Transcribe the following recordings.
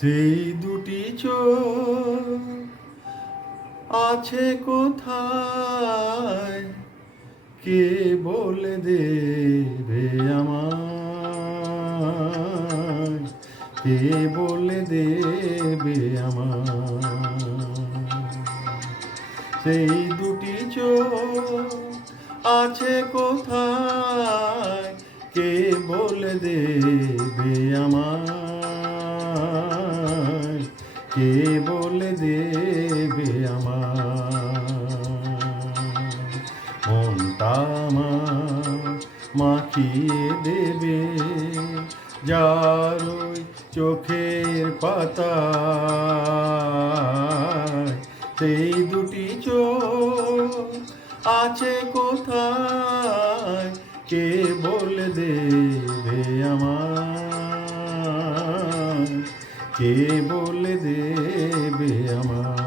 সেই দুটি চোখ আছে কোথায়, কে বলে দেবে আমায়, কে বলে দেবে আমায়। সেই দুটি চোখ আছে কোথায়, কে বলে দেবে আমায়, কে বলে দেবে আমায়। মনটা আমার মাখিয়ে দেবে যার ওই চোখের পাতায়। সেই দুটি চোখ আছে কোথায়, কে বলে দেবে আমায়, কে বলে দেবে আমায়।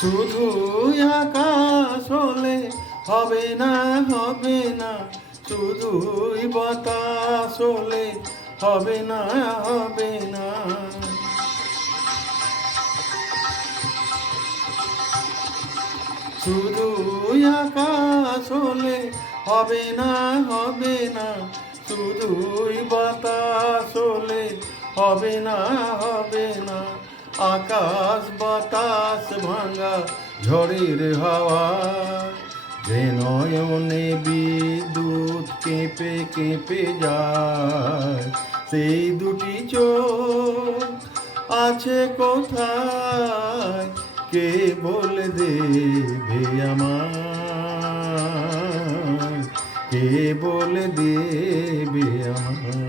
শুধু আকাশ হলে হবে না, হবে না, শুধুই বাতাস হলে হবে না, হবে না। শুধু আকাশ হলে হবে না, হবে না, শুধুই বাতাস হলে হবে না, হবে না। আকাশ বাতাস ভাঙা ঝড়ের হাওয়া, যে নয়নে বিদ্যুৎ কেঁপে কেঁপে যায়। সেই দুটি চোখ আছে কোথায়, কে বলে দেবে আমায়, কে বলে দেবে আমায়।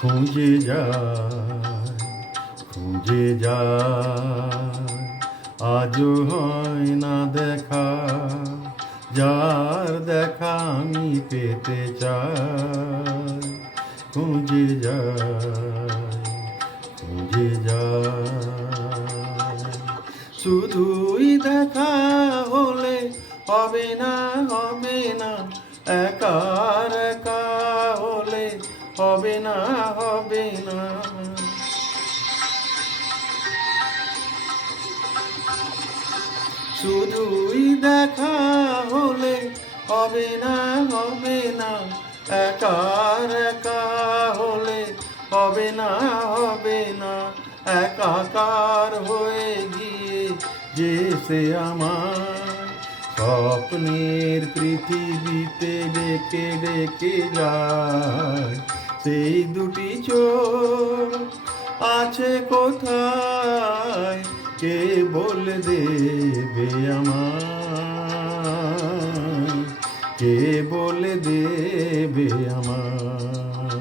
খুঁজে যায়, খুঁজে যায়, আজও হয় না দেখা, যার দেখা আমি পেতে চাই। খুঁজে যায়, খুঁজে যায়, শুধুই দেখা হলে হবে না, হবে না, একার একা হলে হবে না, হবে না। শুধুই দেখা হলে হবে না, হবে না, একার একা হলে হবে না, হবে না। একাকার হয়ে গিয়ে যে সে আমার স্বপ্নের পৃথিবীতে ডেকে ডেকে যায়। সেই দুটি চোখ আছে কোথায়, কে বলে দেবে আমায়, কে বলে দেবে আমায়।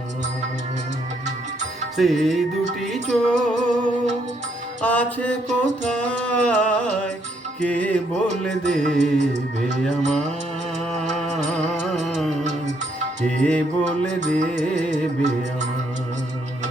সেই দুটি চোখ আছে কোথায়, কে বলে দেবে আমায়, কে বলে দেবে আমায়।